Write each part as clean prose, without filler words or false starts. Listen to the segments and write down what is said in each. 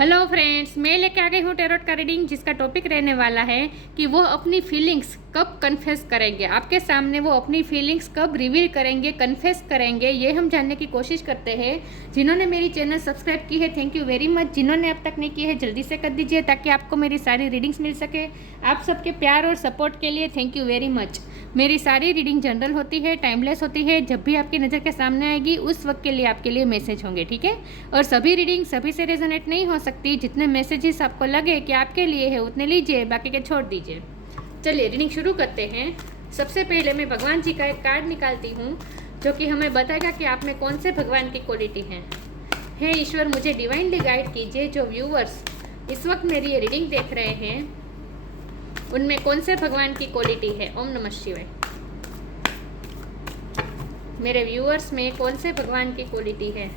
Hello friends, मैं लेके आ गई हूँ टैरोट का रीडिंग, जिसका टॉपिक रहने वाला है कि वो अपनी फीलिंग्स कब कन्फेस करेंगे। आपके सामने वो अपनी फीलिंग्स कब रिवील करेंगे, कन्फेस करेंगे, ये हम जानने की कोशिश करते हैं। जिन्होंने मेरी चैनल सब्सक्राइब की है, थैंक यू वेरी मच। जिन्होंने अब तक नहीं की है, जल्दी से कर दीजिए ताकि आपको मेरी सारी रीडिंग्स मिल सके। आप सबके प्यार और सपोर्ट के लिए थैंक यू वेरी मच। मेरी सारी रीडिंग जनरल होती है, टाइमलेस होती है। जब भी आपकी नज़र के सामने आएगी उस वक्त के लिए आपके लिए मैसेज होंगे, ठीक है। और सभी रीडिंग सभी से रेजोनेट नहीं हो सकती। जितने मैसेजेस आपको लगे कि आपके लिए है उतने लीजिए, बाकी के छोड़ दीजिए। चलिए रीडिंग शुरू करते हैं। सबसे पहले मैं भगवान जी का एक कार्ड निकालती हूँ जो कि हमें बताएगा कि आप में कौन से भगवान की क्वालिटी है। हे ईश्वर, मुझे डिवाइनली गाइड कीजिए। जो व्यूअर्स इस वक्त मेरी ये रीडिंग देख रहे हैं उनमें कौन से भगवान की क्वालिटी है। ओम नमः शिवाय। मेरे व्यूअर्स में कौन से भगवान की क्वालिटी है।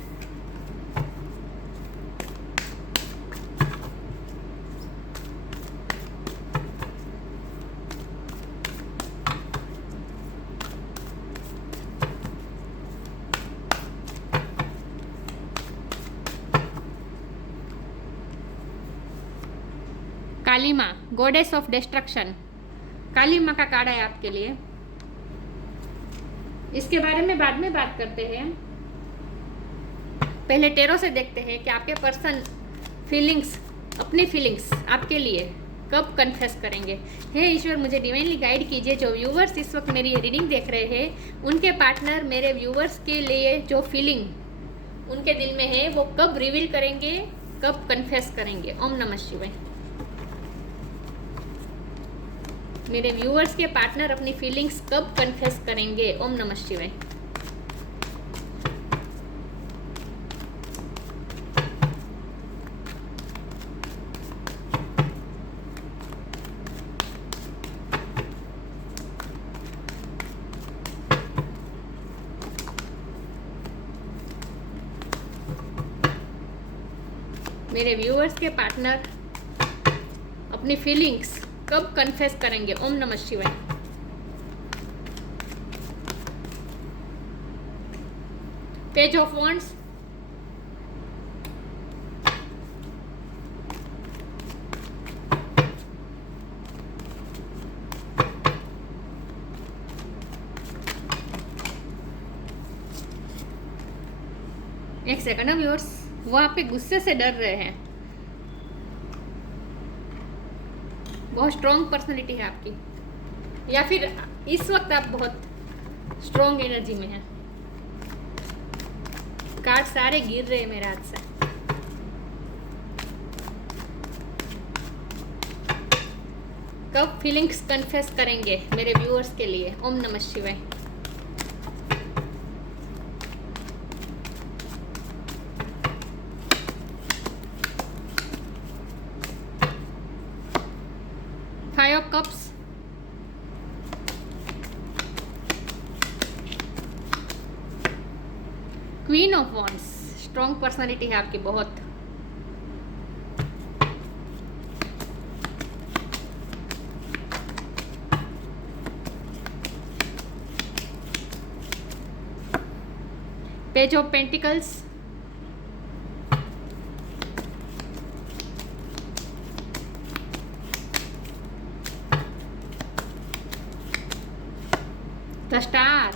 काली माँ, गॉडेस ऑफ डिस्ट्रक्शन। काली माँ का कार्ड है आपके लिए। इसके बारे में बाद में बात करते हैं। पहले टेरो से देखते हैं कि आपके पर्सन फीलिंग्स, अपनी फीलिंग्स आपके लिए कब कन्फेस करेंगे। हे ईश्वर, मुझे डिवाइनली गाइड कीजिए। जो व्यूवर्स इस वक्त मेरी ये रीडिंग देख रहे हैं उनके पार्टनर मेरे व्यूवर्स के लिए जो फीलिंग उनके दिल में है वो कब रिवील करेंगे, कब कन्फेस करेंगे। ओम नमः शिवाय। मेरे व्यूअर्स के पार्टनर अपनी फीलिंग्स कब कन्फेस करेंगे। ओम नमः शिवाय। मेरे व्यूअर्स के पार्टनर अपनी फीलिंग्स कब कन्फेस करेंगे। ओम नमः शिवाय। पेज ऑफ वॉन्ड्स, एक सेकंड ना व्यूअर्स, वो आपके गुस्से से डर रहे हैं। बहुत स्ट्रॉन्ग पर्सनालिटी है आपकी, या फिर इस वक्त आप बहुत स्ट्रॉन्ग एनर्जी में हैं। कार्ड सारे गिर रहे हैं मेरे हाथ से। कब फीलिंग्स कन्फेस करेंगे मेरे व्यूअर्स के लिए। ओम नमः शिवाय। Five of cups, queen of wands. Strong personality है आपकी बहुत। Page of pentacles, the star,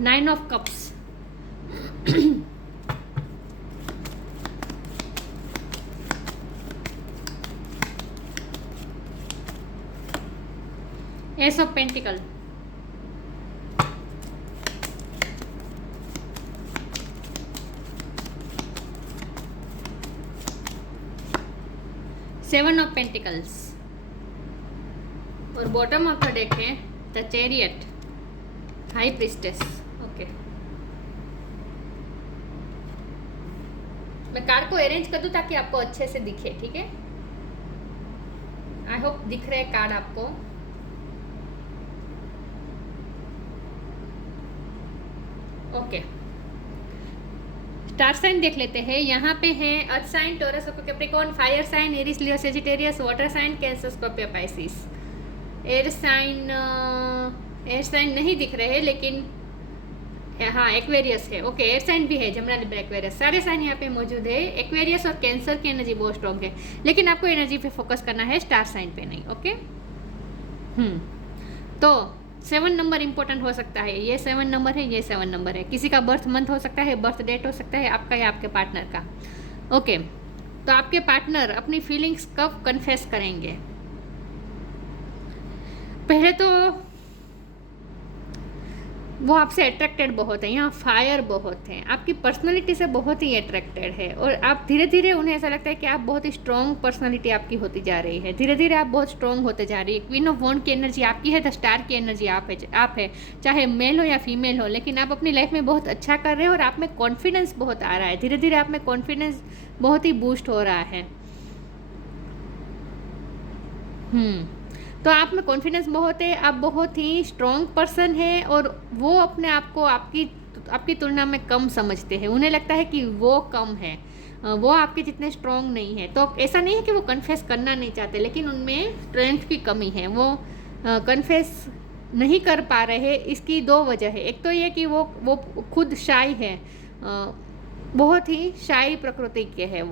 nine of cups, S of pentacle, seven of pentacles, और बॉटम ऑफ द डेक है the chariot, high priestess. Okay, मैं card को arrange कर दूं ताकि आपको अच्छे से दिखे, ठीक है। आई होप दिख रहे कार्ड आपको। ओके, स्टार साइन देख लेते हैं। यहाँ पे है earth sign, Taurus, Capricorn, fire sign, Aries, Leo, Sagittarius, water sign, Cancer, Scorpio, Pisces. Air sign air sign नहीं दिख रहे हैं, लेकिन हाँ एक्वेरियस है। ओके, एयर साइन भी है, जमना लिब्रा एक्वेरियस, सारे साइन यहाँ पे मौजूद है। एक्वेरियस और कैंसर की एनर्जी बहुत स्ट्रॉन्ग है, लेकिन आपको एनर्जी पे फोकस करना है, स्टार साइन पे नहीं। ओके। तो 7 नंबर इंपॉर्टेंट हो सकता है, ये 7 नंबर है, ये 7 नंबर है। किसी का बर्थ मंथ हो सकता है, बर्थ डेट हो सकता है आपका या आपके पार्टनर का। ओके, तो आपके पार्टनर अपनी फीलिंग्स कब कन्फेस करेंगे? पहले तो वो आपसे अट्रैक्टेड बहुत है, यहाँ फायर बहुत है, आपकी पर्सनालिटी से बहुत ही अट्रैक्टेड है, और आप धीरे धीरे उन्हें ऐसा लगता है कि आप बहुत ही स्ट्रॉन्ग पर्सनालिटी आपकी होती जा रही है, धीरे धीरे आप बहुत स्ट्रॉन्ग होते जा रही है। क्वीन ऑफ वॉन्ड की एनर्जी आपकी है, द स्टार की एनर्जी आप है, चाहे मेल हो या फीमेल हो, लेकिन आप अपनी लाइफ में बहुत अच्छा कर रहे हो और आप में कॉन्फिडेंस बहुत आ रहा है, धीरे धीरे आप में कॉन्फिडेंस बहुत ही बूस्ट हो रहा है। तो आप में कॉन्फिडेंस बहुत है, आप बहुत ही स्ट्रॉन्ग पर्सन है, और वो अपने आप को आपकी तुलना में कम समझते हैं। उन्हें लगता है कि वो कम है, वो आपके जितने स्ट्रॉन्ग नहीं है। तो ऐसा नहीं है कि वो कन्फेस करना नहीं चाहते, लेकिन उनमें स्ट्रेंथ की कमी है, वो कन्फेस नहीं कर पा रहे। इसकी 2 वजह है। एक तो ये कि वो खुद शाई है, बहुत ही शाई प्रकृति के है,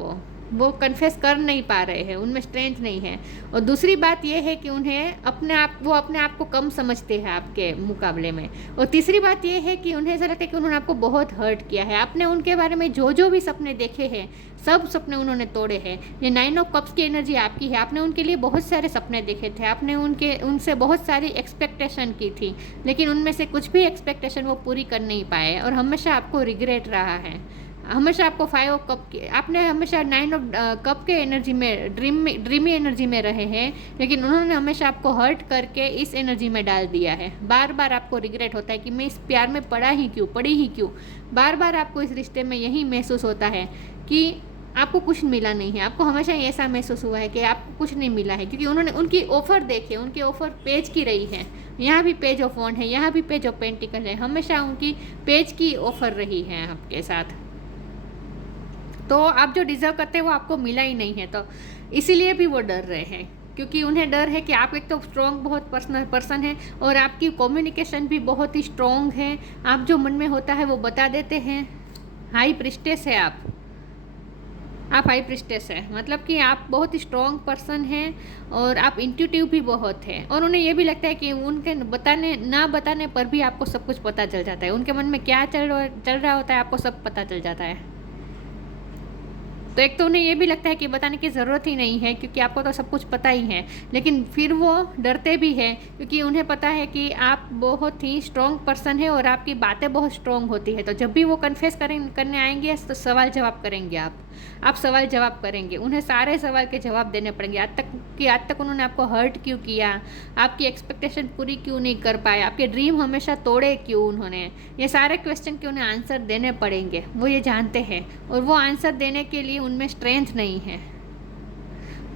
वो कन्फेस कर नहीं पा रहे हैं, उनमें स्ट्रेंथ नहीं है। और दूसरी बात यह है कि वो अपने आप को कम समझते हैं आपके मुकाबले में। और तीसरी बात यह है कि उन्हें ऐसा लगता है कि उन्होंने आपको बहुत हर्ट किया है। आपने उनके बारे में जो भी सपने देखे हैं, सब सपने उन्होंने तोड़े हैं। ये 9 ऑफ कप्स की एनर्जी आपकी है, आपने उनके लिए बहुत सारे सपने देखे थे, आपने उनसे बहुत सारी एक्सपेक्टेशन की थी, लेकिन उनमें से कुछ भी एक्सपेक्टेशन वो पूरी कर नहीं पाए, और हमेशा आपको रिग्रेट रहा है। हमेशा आपको 5 ऑफ कप के, आपने हमेशा 9 ऑफ कप के एनर्जी में ड्रीमी एनर्जी में रहे हैं, लेकिन उन्होंने हमेशा आपको हर्ट करके इस एनर्जी में डाल दिया है। बार बार आपको रिग्रेट होता है कि मैं इस प्यार में पड़ी ही क्यों। बार बार आपको इस रिश्ते में यही महसूस होता है कि आपको कुछ मिला नहीं है। आपको हमेशा ऐसा महसूस हुआ है कि आपको कुछ नहीं मिला है, क्योंकि उन्होंने उनकी ऑफ़र देखे, उनकी ऑफ़र पेज की रही है। यहाँ भी पेज ऑफ वॉन्ड है, यहाँ भी पेज ऑफ पेंटिकल है, हमेशा उनकी पेज की ऑफ़र रही है आपके साथ। तो आप जो डिज़र्व करते हैं वो आपको मिला ही नहीं है, तो इसीलिए भी वो डर रहे हैं, क्योंकि उन्हें डर है कि आप एक तो स्ट्रॉन्ग बहुत पर्सन है, और आपकी कम्युनिकेशन भी बहुत ही स्ट्रॉन्ग है। आप जो मन में होता है वो बता देते हैं। हाई प्रिस्टेस है आप हाई प्रिस्टेस है, मतलब कि आप बहुत ही स्ट्रॉन्ग पर्सन हैं, और आप इंट्यूटिव भी बहुत है। और उन्हें ये भी लगता है कि उनके बताने पर भी आपको सब कुछ पता चल जाता है। उनके मन में क्या चल रहा होता है आपको सब पता चल जाता है। तो एक तो उन्हें ये भी लगता है कि बताने की ज़रूरत ही नहीं है, क्योंकि आपको तो सब कुछ पता ही है, लेकिन फिर वो डरते भी हैं, क्योंकि उन्हें पता है कि आप बहुत ही स्ट्रॉन्ग पर्सन है और आपकी बातें बहुत स्ट्रॉन्ग होती है। तो जब भी वो कन्फेस करने आएंगे तो सवाल जवाब करेंगे, आप सवाल जवाब करेंगे, उन्हें सारे सवाल के जवाब देने पड़ेंगे। आज तक उन्होंने आपको हर्ट क्यों किया, आपकी एक्सपेक्टेशन पूरी क्यों नहीं कर पाए, आपके ड्रीम हमेशा तोड़े क्यों उन्होंने, ये सारे क्वेश्चन के उन्हें आंसर देने पड़ेंगे। वो ये जानते हैं, और वो आंसर देने के लिए उनमें स्ट्रेंथ नहीं है।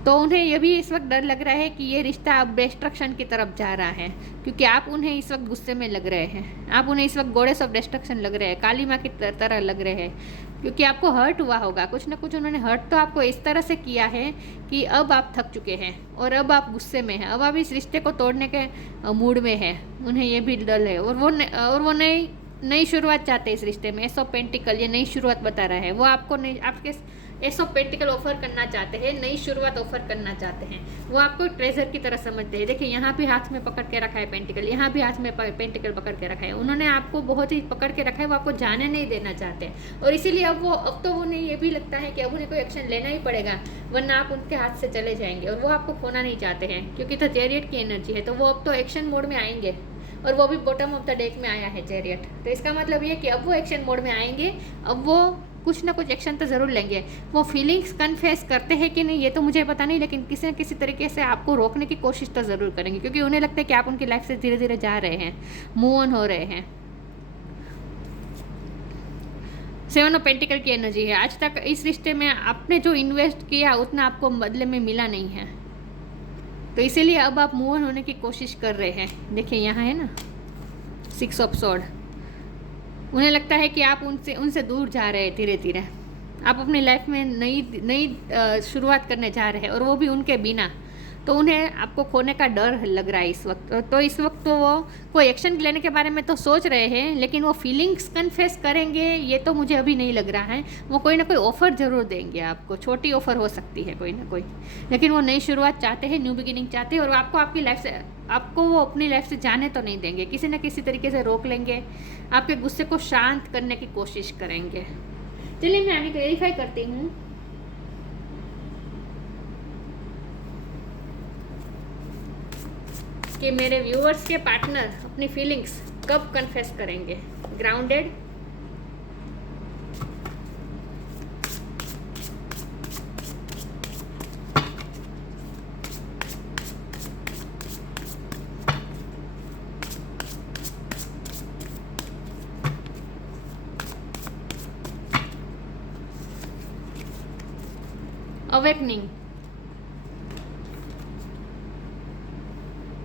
तो उन्हें यह भी इस वक्त डर लग रहा है कि ये रिश्ता अब डिस्ट्रक्शन की तरफ जा रहा है, क्योंकि आप उन्हें इस वक्त गुस्से में लग रहे हैं, आप उन्हें इस वक्त गॉडेस ऑफ डिस्ट्रक्शन लग रहे हैं, काली माँ की तरह लग रहे हैं, क्योंकि आपको हर्ट हुआ होगा, कुछ ना कुछ उन्होंने हर्ट तो आपको इस तरह से किया है कि अब आप थक चुके हैं और अब आप गुस्से में हैं, अब आप इस रिश्ते को तोड़ने के मूड में हैं। उन्हें ये भी डर है, और वो नई शुरुआत चाहते हैं इस रिश्ते में। एस ऑफ पेंटिकल ये नई शुरुआत बता रहा है, वो आपको आपके एस ऑफ पेंटिकल ऑफर करना चाहते हैं, नई शुरुआत ऑफर करना चाहते हैं। वो आपको ट्रेजर की तरह समझते हैं। देखिए यहाँ भी हाथ में पकड़ के रखा है पेंटिकल, यहाँ भी हाथ में पेंटिकल पकड़ के रखा है। उन्होंने आपको बहुत ही पकड़ के रखा है, वो आपको जाने नहीं देना चाहते हैं, और इसीलिए अब तो उन्हें ये भी लगता है कि अब उन्हें कोई एक्शन लेना ही पड़ेगा, वरना आप उनके हाथ से चले जाएंगे, और वो आपको खोना नहीं चाहते हैं, क्योंकि तो चैरियट की एनर्जी है। तो वो अब तो एक्शन मोड में आएंगे, और वो भी बॉटम ऑफ द डेक में आया है चैरियट। तो इसका मतलब ये कि अब वो एक्शन मोड में आएंगे, अब वो कुछ ना कुछ एक्शन तो ज़रूर लेंगे। वो फीलिंग्स कन्फेस करते हैं कि नहीं ये तो मुझे पता नहीं, लेकिन किसी न किसी तरीके से आपको रोकने की कोशिश तो ज़रूर करेंगे, क्योंकि उन्हें लगता है कि आप उनकी लाइफ से धीरे धीरे जा रहे हैं, मूव ऑन हो रहे हैं। 7 ऑफ पेंटिकल की एनर्जी है। आज तक इस रिश्ते में आपने जो इन्वेस्ट किया उतना आपको बदले में मिला नहीं है, तो इसीलिए अब आप मूव ऑन होने की कोशिश कर रहे हैं। देखिए यहाँ है ना 6 ऑफ स्वॉर्ड। उन्हें लगता है कि आप उनसे दूर जा रहे हैं धीरे धीरे, आप अपनी लाइफ में नई शुरुआत करने जा रहे हैं, और वो भी उनके बिना। तो उन्हें आपको खोने का डर लग रहा है इस वक्त। तो इस वक्त तो वो कोई एक्शन लेने के बारे में तो सोच रहे हैं, लेकिन वो फीलिंग्स कन्फेस करेंगे ये तो मुझे अभी नहीं लग रहा है। वो कोई ना कोई ऑफ़र ज़रूर देंगे आपको, छोटी ऑफ़र हो सकती है कोई ना कोई, लेकिन वो नई शुरुआत चाहते हैं, न्यू बिगिनिंग चाहते हैं। और आपको आपकी लाइफ से, आपको वो अपनी लाइफ से जाने तो नहीं देंगे, किसी न किसी तरीके से रोक लेंगे, आपके गुस्से को शांत करने की कोशिश करेंगे। चलिए मैं आगे क्लेरिफाई करती हूँ। कि मेरे व्यूअर्स के पार्टनर अपनी फीलिंग्स कब कन्फेस करेंगे। Grounded, awakening.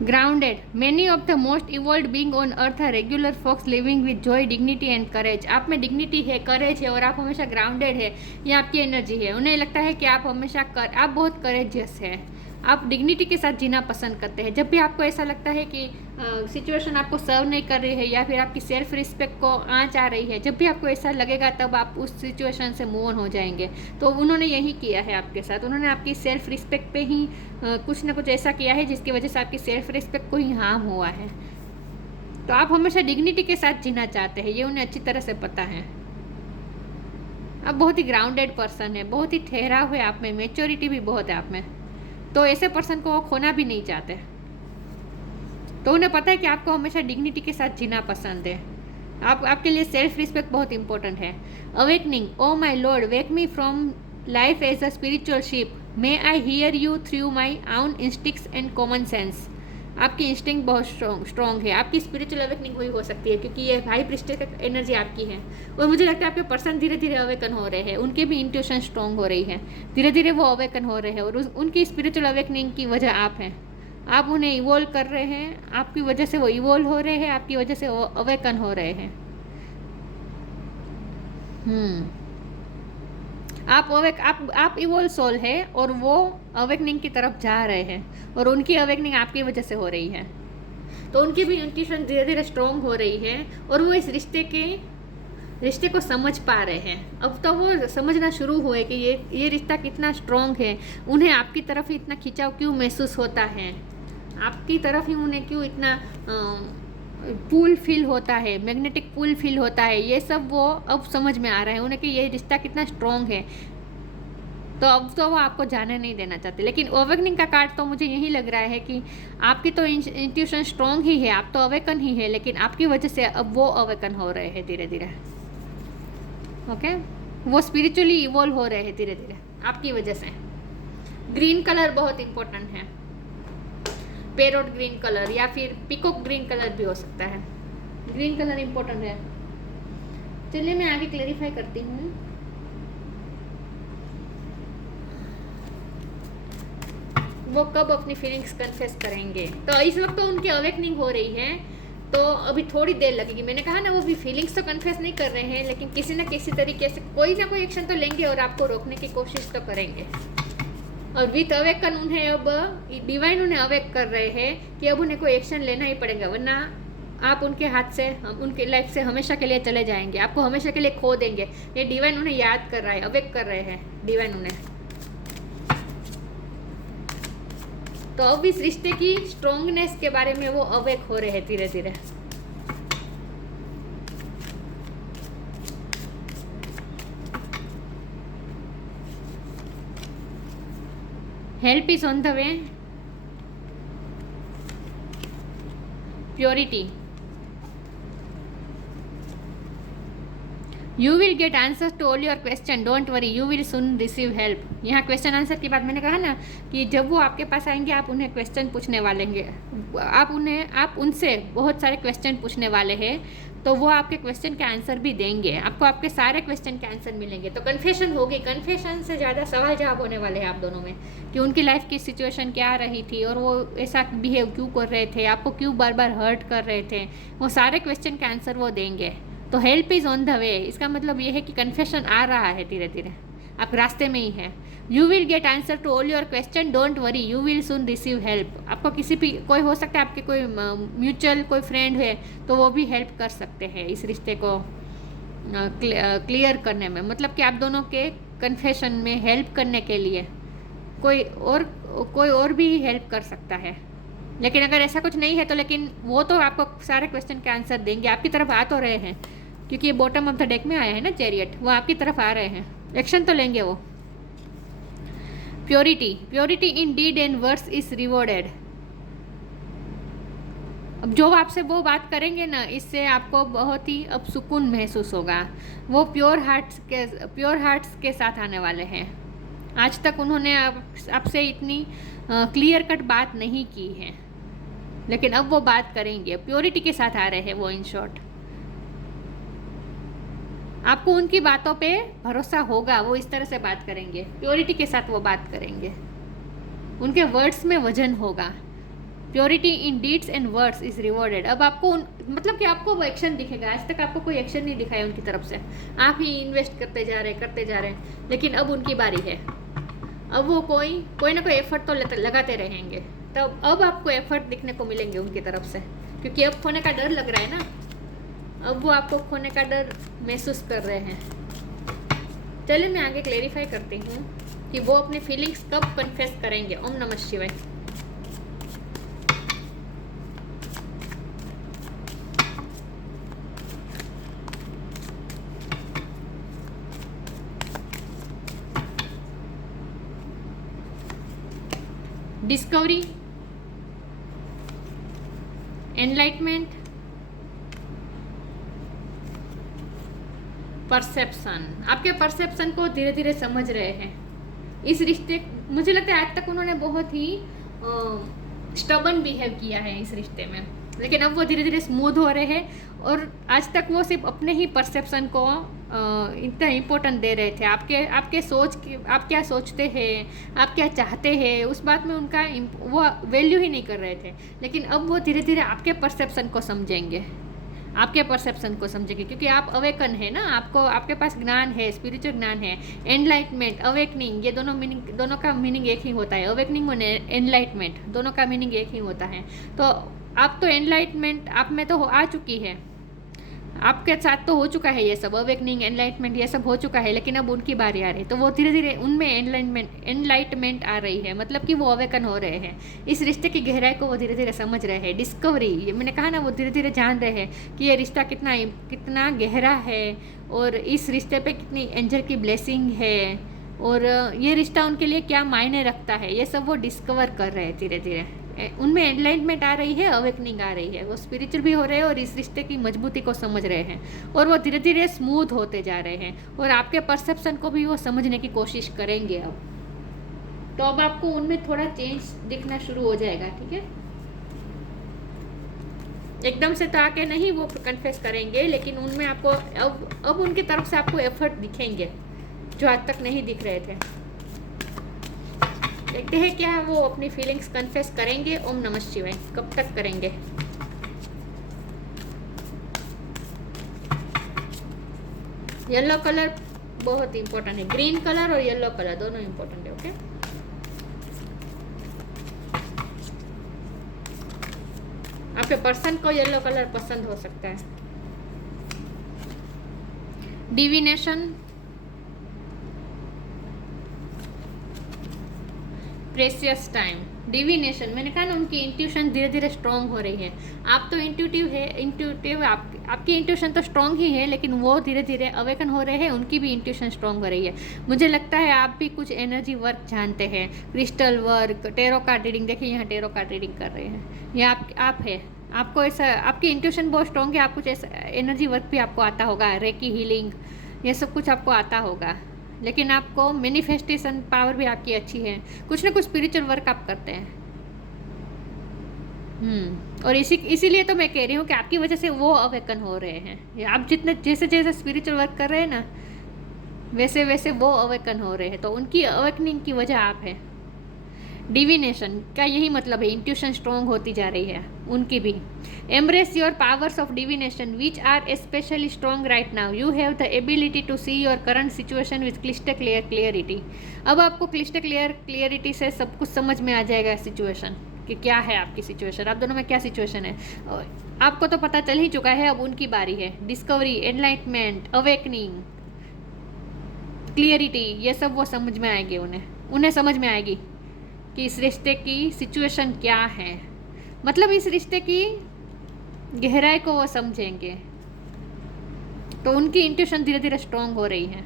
Grounded. Many of the most evolved beings on earth are regular folks living with joy, dignity and courage. आप में डिग्निटी है, करेज है और आप हमेशा ग्राउंडेड है, ये आपकी एनर्जी है। उन्हें लगता है कि आप हमेशा आप बहुत करेजियस है, आप डिग्निटी के साथ जीना पसंद करते हैं। जब भी आपको ऐसा लगता है कि सिचुएशन आपको सर्व नहीं कर रही है या फिर आपकी सेल्फ रिस्पेक्ट को आँच आ रही है, जब भी आपको ऐसा लगेगा तब आप उस सिचुएशन से मूव ऑन हो जाएंगे। तो उन्होंने यही किया है आपके साथ, उन्होंने आपकी सेल्फ रिस्पेक्ट पे ही कुछ ना कुछ ऐसा किया है जिसकी वजह से आपकी सेल्फ रिस्पेक्ट को ही हार्म हुआ है। तो आप हमेशा डिग्निटी के साथ जीना चाहते हैं, ये उन्हें अच्छी तरह से पता है। आप बहुत ही ग्राउंडेड पर्सन है, बहुत ही ठहरा हुए आप में, मेच्योरिटी भी बहुत है आप में। तो ऐसे पर्सन को वो खोना भी नहीं चाहते। तो उन्हें पता है कि आपको हमेशा डिग्निटी के साथ जीना पसंद है। आपके लिए सेल्फ रिस्पेक्ट बहुत इंपॉर्टेंट है। Awakening, oh my Lord, wake me from life as a spiritual ship, may I hear you through my own instincts and common sense. आपकी इंस्टिंक्ट बहुत स्ट्रॉन्ग है, आपकी स्पिरिचुअल अवेकनिंग हुई हो सकती है क्योंकि ये हाई प्रीस्टेस एनर्जी आपकी है। और मुझे लगता है आपके पर्सन धीरे धीरे अवेकन हो रहे हैं, उनके भी इंट्यूशन स्ट्रॉन्ग हो रही है, धीरे धीरे वो अवेकन हो रहे हैं और उनकी स्पिरिचुअल अवेकनिंग की वजह आप हैं। आप उन्हें इवोल्व कर रहे हैं, आपकी वजह से वो इवोल्व हो रहे हैं, आपकी वजह से वो अवेकन हो रहे हैं। आप इवोल्व सोल है और वो अवेकनिंग की तरफ जा रहे हैं और उनकी अवेकनिंग आपकी वजह से हो रही है। तो उनकी भी इंट्यूशन धीरे धीरे स्ट्रॉन्ग हो रही है और वो इस रिश्ते को समझ पा रहे हैं। अब तो वो समझना शुरू हुए कि ये रिश्ता कितना स्ट्रॉन्ग है, उन्हें आपकी तरफ ही इतना खिंचाव क्यों महसूस होता है, आपकी तरफ ही उन्हें क्यों इतना पुल फील होता है, मैग्नेटिक पुल फील होता है, ये सब वो अब समझ में आ रहा है उन्हें कि ये रिश्ता कितना स्ट्रॉन्ग है। तो अब तो वो आपको जाने नहीं देना चाहते। लेकिन अवेकनिंग का कार्ड तो मुझे यही लग रहा है कि आपकी तो इंट्यूशन स्ट्रॉन्ग ही है, आप तो अवेकन ही है, लेकिन आपकी वजह से अब वो अवेकन हो रहे हैं धीरे धीरे। ओके, वो स्पिरिचुअली इवॉल्व हो रहे हैं धीरे धीरे आपकी वजह से। ग्रीन कलर बहुत इंपॉर्टेंट है, पैरोट ग्रीन कलर या फिर पीकॉक ग्रीन कलर भी हो सकता है। ग्रीन कलर इंपॉर्टेंट है। चलिए मैं आगे क्लेरिफाई करती हूँ। वो कब अपनी फीलिंग्स कन्फेस करेंगे। तो इस वक्त तो उनकी अवेकनिंग हो रही है, तो अभी थोड़ी देर लगेगी। मैंने कहा ना, वो भी फीलिंग्स तो कन्फेस नहीं कर रहे हैं, लेकिन किसी न किसी तरीके से कोई ना कोई एक्शन तो लेंगे और आपको रोकने की कोशिश तो करेंगे। और विथ अवेकन उन्हें अब डिवाइन उन्हें अवेक कर रहे हैं कि अब उन्हें कोई एक्शन लेना ही पड़ेगा, वरना आप उनके हाथ से, उनके लाइफ से हमेशा के लिए चले जाएंगे, आपको हमेशा के लिए खो देंगे। ये डिवाइन उन्हें याद कर रहा है, अवेक कर रहे हैं डिवाइन उन्हें। तो अब इस रिश्ते की स्ट्रॉन्गनेस के बारे में वो अवेक हो रहे हैं धीरे धीरे। Help is on the way. Purity, you will get answer to all your question, don't worry, you will soon receive help. यहाँ क्वेश्चन आंसर की बात मैंने कहा ना कि जब वो आपके पास आएंगे आप उन्हें क्वेश्चन पूछने वाले हैं, आप उनसे बहुत सारे क्वेश्चन पूछने वाले हैं, तो वो आपके क्वेश्चन के आंसर भी देंगे, आपको आपके सारे क्वेश्चन के आंसर मिलेंगे। तो कन्फेशन होगी, कन्फेशन से ज़्यादा सवाल जवाब होने वाले हैं आप दोनों में कि उनकी लाइफ की सिचुएशन क्या रही थी और वो ऐसा बिहेव क्यों कर रहे थे, आपको क्यों बार बार हर्ट कर रहे थे, वो सारे क्वेश्चन के आंसर वो देंगे। तो हेल्प इज़ ऑन द वे, इसका मतलब ये है कि कन्फेशन आ रहा है धीरे धीरे। आप रास्ते में ही हैं। You will get answer to all your question, don't worry, you will soon receive help. आपको किसी भी कोई हो सकता है, आपके कोई म्यूचुअल कोई फ्रेंड है तो वो भी हेल्प कर सकते हैं इस रिश्ते को क्लियर करने में। मतलब कि आप दोनों के कन्फेशन में हेल्प करने के लिए कोई और भी हेल्प कर सकता है। लेकिन अगर ऐसा कुछ नहीं है तो लेकिन वो तो आपको सारे क्वेश्चन के आंसर देंगे, आपकी तरफ आ तो रहे हैं, क्योंकि ये बॉटम ऑफ द डेक में आया है ना चैरियट, वो आपकी तरफ आ रहे हैं, एक्शन तो लेंगे वो। Purity in deed and words is rewarded. अब जो आपसे वो बात करेंगे ना, इससे आपको बहुत ही अब सुकून महसूस होगा। वो प्योर हार्ट्स के साथ आने वाले हैं। आज तक उन्होंने आपसे इतनी क्लियर कट बात नहीं की है, लेकिन अब वो बात करेंगे, प्योरिटी के साथ आ रहे हैं वो। इन शॉर्ट आपको उनकी बातों पे भरोसा होगा, वो इस तरह से बात करेंगे, प्योरिटी के साथ वो बात करेंगे, उनके वर्ड्स में वजन होगा। Purity in deeds and words is rewarded. अब आपको मतलब कि आपको वो एक्शन दिखेगा। आज तक आपको कोई एक्शन नहीं दिखाया उनकी तरफ से, आप ही इन्वेस्ट करते जा रहे हैं, लेकिन अब उनकी बारी है। अब वो कोई ना कोई एफर्ट तो लगाते रहेंगे, तब अब आपको एफर्ट दिखने को मिलेंगे उनकी तरफ से, क्योंकि अब खोने का डर लग रहा है ना, अब वो आपको खोने का डर महसूस कर रहे हैं। चलिए मैं आगे क्लेरिफाई करती हूँ कि वो अपनी फीलिंग्स कब कन्फेस करेंगे। ओम नमः शिवाय। Discovery, enlightenment, perception. आपके परसेप्शन को धीरे धीरे समझ रहे हैं इस रिश्ते। मुझे लगता है आज तक उन्होंने बहुत ही स्टबन बिहेव किया है इस रिश्ते में, लेकिन अब वो धीरे धीरे स्मूथ हो रहे हैं। और आज तक वो सिर्फ अपने ही परसेप्शन को इतना इम्पोर्टेंट दे रहे थे। आपके सोच के, आप क्या सोचते हैं, आप क्या चाहते हैं, उस बात में उनका वो वैल्यू ही नहीं कर रहे थे। लेकिन अब वो धीरे धीरे आपके परसेप्शन को समझेंगे, आपके परसेप्शन को समझेंगे, क्योंकि आप अवेकन है ना, आपके पास ज्ञान है, स्पिरिचुअल ज्ञान है। एनलाइटमेंट, अवेकनिंग, ये दोनों का मीनिंग एक ही होता है। अवेकनिंग और एनलाइटमेंट दोनों का मीनिंग एक ही होता है। तो आप तो एनलाइटमेंट आप में तो आ चुकी है, आपके साथ तो हो चुका है ये सब, अवेकनिंग, एनलाइटमेंट, ये सब हो चुका है। लेकिन अब उनकी बारी आ रही है, तो वो धीरे धीरे उनमें एनलाइटमेंट आ रही है, मतलब कि वो अवेकन हो रहे हैं। इस रिश्ते की गहराई को वो धीरे धीरे समझ रहे हैं। डिस्कवरी, ये मैंने कहा ना, वो धीरे धीरे जान रहे हैं कि ये रिश्ता कितना गहरा है, और इस रिश्ते पे कितनी एंजल की ब्लेसिंग है, और ये रिश्ता उनके लिए क्या मायने रखता है, ये सब वो डिस्कवर कर रहे हैं धीरे धीरे। उनमें एनलाइटमेंट आ रही है, अवेकनिंग आ रही है, वो स्पिरिचुअल भी हो रहे हैं और इस रिश्ते की मजबूती को समझ रहे हैं, और वो धीरे धीरे स्मूथ होते जा रहे हैं, और आपके परसेप्शन को भी वो समझने की कोशिश करेंगे अब। तो अब आपको उनमें थोड़ा चेंज दिखना शुरू हो जाएगा, ठीक है। एकदम से तो आके नहीं वो कन्फेस करेंगे, लेकिन उनमें आपको अब उनकी तरफ से आपको एफर्ट दिखेंगे जो आज तक नहीं दिख रहे थे। देखते हैं क्या वो अपनी फीलिंग्स कन्फेस करेंगे। ओम नमः शिवाय। कब तक करेंगे? येलो कलर बहुत इंपॉर्टेंट है, ग्रीन कलर और येलो कलर दोनों इंपॉर्टेंट है। ओके, आपके पर्सन को येलो कलर पसंद हो सकता है। Divination, precious time, divination. मैंने कहा ना, उनकी इंट्यूशन धीरे धीरे स्ट्रॉन्ग हो रही है। आप तो इंट्यूटिव आपकी इंट्यूशन तो स्ट्रॉन्ग ही है, लेकिन वो धीरे धीरे अवेकन हो रहे हैं, उनकी भी इंट्यूशन स्ट्रॉन्ग हो रही है। मुझे लगता है आप भी कुछ एनर्जी वर्क जानते हैं, crystal work, tarot card reading. देखिए यहाँ टेरो कार्ड रीडिंग कर रहे हैं, ये आप है, आपको ऐसा, आपकी इंट्यूशन बहुत स्ट्रॉन्ग है, आप कुछ ऐसा एनर्जी वर्क भी आपको आता होगा, रेकी हीलिंग, ये सब कुछ आपको आता होगा। लेकिन आपको मैनिफेस्टेशन पावर भी आपकी अच्छी है, कुछ ना कुछ स्पिरिचुअल वर्क आप करते हैं। और इसीलिए तो मैं कह रही हूँ कि आपकी वजह से वो अवेकन हो रहे हैं। आप जैसे जैसे स्पिरिचुअल वर्क कर रहे हैं ना, वैसे वैसे वो अवेकन हो रहे हैं, तो उनकी अवेकनिंग की वजह आप है। डिविनेशन का यही मतलब है, इंट्यूशन स्ट्रॉन्ग होती जा रही है उनकी भी। Embrace your powers of divination which are specially strong right now, you have the ability to see your current situation with crystal clarity. अब आपको क्लिस्टर क्लियरिटी से सब कुछ समझ में आ जाएगा सिचुएशन कि क्या है आपकी सिचुएशन, आप दोनों में क्या सिचुएशन है। आपको तो पता चल ही चुका है, अब उनकी बारी है। डिस्कवरी, एनलाइटमेंट, अवेकनिंग, क्लियरिटी, ये सब वो समझ में आएगी, उन्हें समझ में आएगी कि इस रिश्ते की सिचुएशन क्या है, मतलब इस रिश्ते की गहराई को वो समझेंगे। तो उनकी इंट्यूशन धीरे धीरे स्ट्रॉन्ग हो रही है।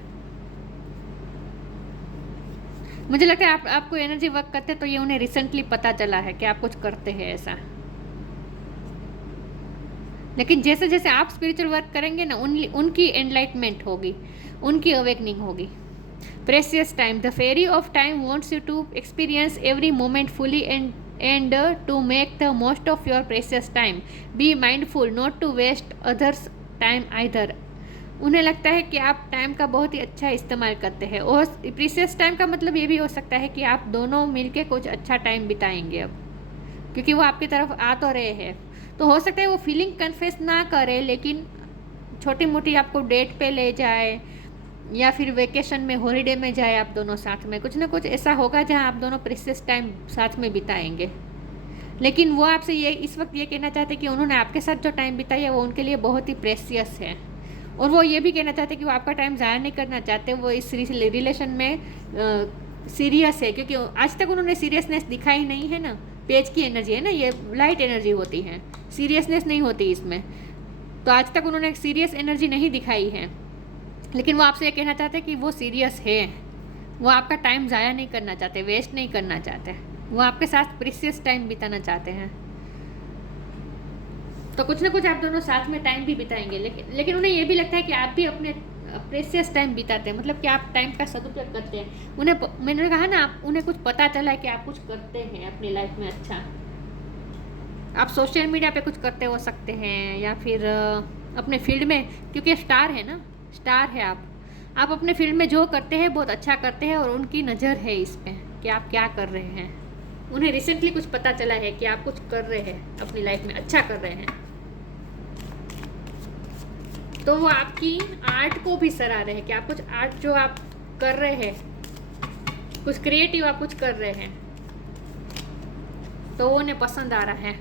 मुझे लगता है आपको एनर्जी वर्क करते तो ये उन्हें रिसेंटली पता चला है कि आप कुछ करते हैं ऐसा। लेकिन जैसे जैसे आप स्पिरिचुअल वर्क करेंगे ना, उनकी एनलाइटमेंट होगी, उनकी अवेकनिंग होगी। Precious time, the fairy of time wants you to experience every moment fully and to make the most of your precious time. Be mindful not to waste others time either. उन्हें लगता है कि आप time का बहुत ही अच्छा इस्तेमाल करते हैं, और प्रीशियस टाइम का मतलब ये भी हो सकता है कि आप दोनों मिलके कुछ अच्छा टाइम बिताएंगे अब, क्योंकि वो आपकी तरफ आ तो रहे हैं। तो हो सकता है वो फीलिंग कन्फेस ना करे, लेकिन छोटी मोटी आपको डेट पे ले जाए या फिर वेकेशन में, हॉलीडे में जाए आप दोनों साथ में, कुछ ना कुछ ऐसा होगा जहाँ आप दोनों प्रेशियस टाइम साथ में बिताएंगे। लेकिन वो आपसे ये इस वक्त ये कहना चाहते कि उन्होंने आपके साथ जो टाइम बिताया वो उनके लिए बहुत ही प्रेशियस है, और वो ये भी कहना चाहते कि वो आपका टाइम ज़ाया नहीं करना चाहते, वो इस रिलेशन में सीरियस है, क्योंकि आज तक उन्होंने सीरियसनेस दिखाई नहीं है ना। पेज की एनर्जी है ना, ये लाइट एनर्जी होती है, सीरियसनेस नहीं होती इसमें। तो आज तक उन्होंने सीरियस एनर्जी नहीं दिखाई है, लेकिन वो आपसे ये कहना चाहते हैं कि वो सीरियस है, वो आपका टाइम ज़ाया नहीं करना चाहते, वेस्ट नहीं करना चाहते, वो आपके साथ प्रीशियस टाइम बिताना चाहते हैं। तो कुछ ना कुछ आप दोनों साथ में टाइम भी बिताएंगे, लेकिन उन्हें ये भी लगता है कि आप भी अपने प्रेशियस टाइम बिताते हैं, मतलब कि आप टाइम का सदुपयोग करते हैं। मैंने कहा ना, उन्हें कुछ पता चला है कि आप कुछ करते हैं अपनी लाइफ में अच्छा। आप सोशल मीडिया पे कुछ करते हो सकते हैं, या फिर अपने फील्ड में, क्योंकि स्टार है ना, स्टार है आप अपने फील्ड में जो करते हैं बहुत अच्छा करते हैं, और उनकी नज़र है इस पे कि आप क्या कर रहे हैं। उन्हें रिसेंटली कुछ पता चला है कि आप कुछ कर रहे हैं अपनी लाइफ में, अच्छा कर रहे हैं। तो वो आपकी आर्ट को भी सराह रहे हैं कि आप कुछ आर्ट जो आप कर रहे हैं, कुछ क्रिएटिव आप कुछ कर रहे हैं, तो वो उन्हें पसंद आ रहा है।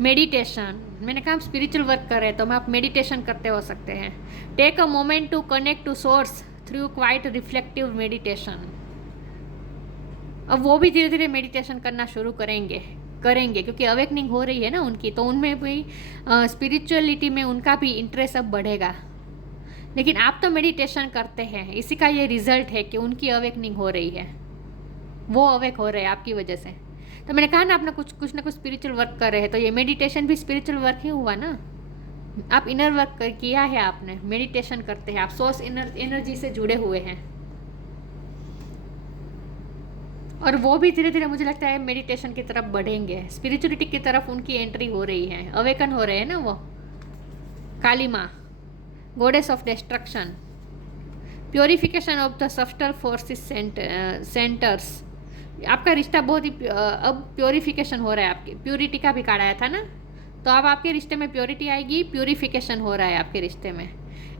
मेडिटेशन, मैंने कहा आप स्पिरिचुअल वर्क कर रहे हैं, तो मैं आप मेडिटेशन करते हो सकते हैं। Take a moment to connect to source through quite reflective meditation. अब वो भी धीरे धीरे मेडिटेशन करना शुरू करेंगे, क्योंकि अवेकनिंग हो रही है ना उनकी, तो उनमें भी स्पिरिचुअलिटी में उनका भी इंटरेस्ट अब बढ़ेगा। लेकिन आप तो मेडिटेशन करते हैं, इसी का ये रिजल्ट है कि उनकी अवेकनिंग हो रही है, वो अवेक हो रहे हैं आपकी वजह से। तो मैंने कहा ना, आपने कुछ ना कुछ स्पिरिचुअल वर्क कर रहे हैं, तो ये मेडिटेशन भी स्पिरिचुअल वर्क ही हुआ ना। आप इनर वर्क किया है आपने, मेडिटेशन करते हैं आप, सोर्स एनर्जी से जुड़े हुए हैं, और वो भी धीरे धीरे मुझे लगता है मेडिटेशन की तरफ बढ़ेंगे, स्पिरिचुअलिटी की तरफ उनकी एंट्री हो रही है, अवेकन हो रहे हैं ना वो। काली माँ, goddess of destruction, purification of the subtle forces centres. आपका रिश्ता बहुत ही अब प्योरिफिकेशन हो रहा है, आपकी प्योरिटी का भी कार्ड आया था ना, तो अब आपके रिश्ते में प्योरिटी आएगी, प्योरिफिकेशन हो रहा है आपके रिश्ते में।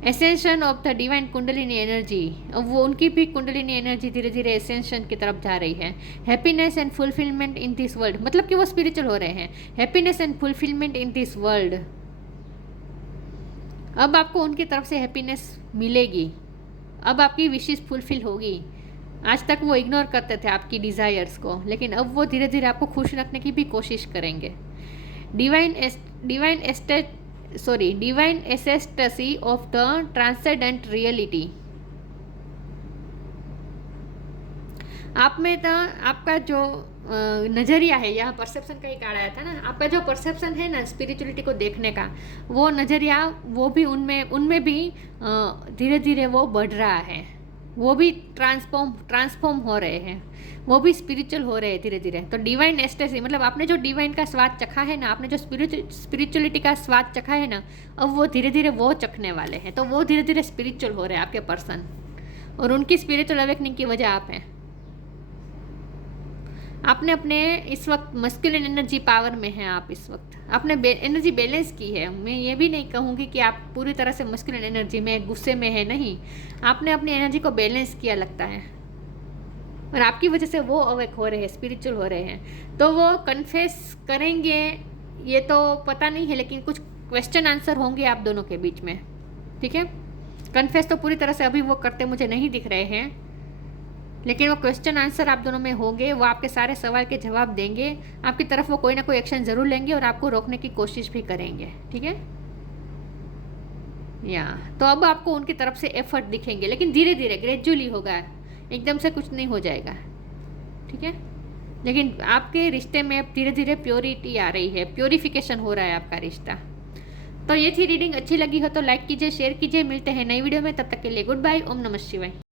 Ascension of the divine kundalini energy, अब वो उनकी भी कुंडलिनी एनर्जी धीरे धीरे एसेंशन की तरफ जा रही है। Happiness and fulfilment in this world, मतलब कि वो स्पिरिचुअल हो रहे हैं। Happiness and fulfilment in this world, अब आपको उनकी तरफ से हैप्पीनेस मिलेगी, अब आपकी विशेष फुलफिल होगी। आज तक वो इग्नोर करते थे आपकी डिज़ायर्स को, लेकिन अब वो धीरे धीरे आपको खुश रखने की भी कोशिश करेंगे। Divine ecstasy of the transcendent reality, आप में तो आपका जो नज़रिया है, यहाँ परसेप्शन का ही कार्ड आया था ना, आपका जो परसेप्शन है ना स्पिरिचुअलिटी को देखने का, वो नज़रिया वो भी उनमें भी धीरे धीरे वो बढ़ रहा है, वो भी ट्रांसफॉर्म हो रहे हैं, वो भी स्पिरिचुअल हो रहे हैं धीरे धीरे। तो डिवाइन एस्टेसी मतलब आपने जो डिवाइन का स्वाद चखा है ना, आपने जो स्पिरिचुअलिटी का स्वाद चखा है ना, अब वो धीरे धीरे वो चखने वाले हैं, तो वो धीरे धीरे स्पिरिचुअल हो रहे हैं आपके पर्सन, और उनकी स्पिरिचुअल अवेकनिंग की वजह आप हैं। आपने अपने इस वक्त मस्कुलिन एनर्जी पावर में हैं। आप इस वक्त आपने एनर्जी बैलेंस की है। मैं ये भी नहीं कहूँगी कि आप पूरी तरह से मस्कुलिन एनर्जी में गुस्से में है, नहीं, आपने अपनी एनर्जी को बैलेंस किया लगता है और आपकी वजह से वो अवेक हो रहे हैं, स्पिरिचुअल हो रहे हैं। तो वो कन्फेस करेंगे ये तो पता नहीं है, लेकिन कुछ क्वेश्चन आंसर होंगे आप दोनों के बीच में, ठीक है। कन्फेस तो पूरी तरह से अभी वो करते मुझे नहीं दिख रहे हैं, लेकिन वो क्वेश्चन आंसर आप दोनों में होंगे। वो आपके सारे सवाल के जवाब देंगे, आपकी तरफ वो कोई ना कोई एक्शन ज़रूर लेंगे और आपको रोकने की कोशिश भी करेंगे, ठीक है। या तो अब आपको उनकी तरफ से एफर्ट दिखेंगे, लेकिन धीरे धीरे ग्रेजुअली होगा, एकदम से कुछ नहीं हो जाएगा, ठीक है। लेकिन आपके रिश्ते में अब धीरे धीरे प्योरिटी आ रही है, प्योरिफिकेशन हो रहा है आपका रिश्ता। तो ये थी रीडिंग। अच्छी लगी हो तो लाइक कीजिए, शेयर कीजिए। मिलते हैं नई वीडियो में, तब तक के लिए गुड बाय। ओम नमः शिवाय।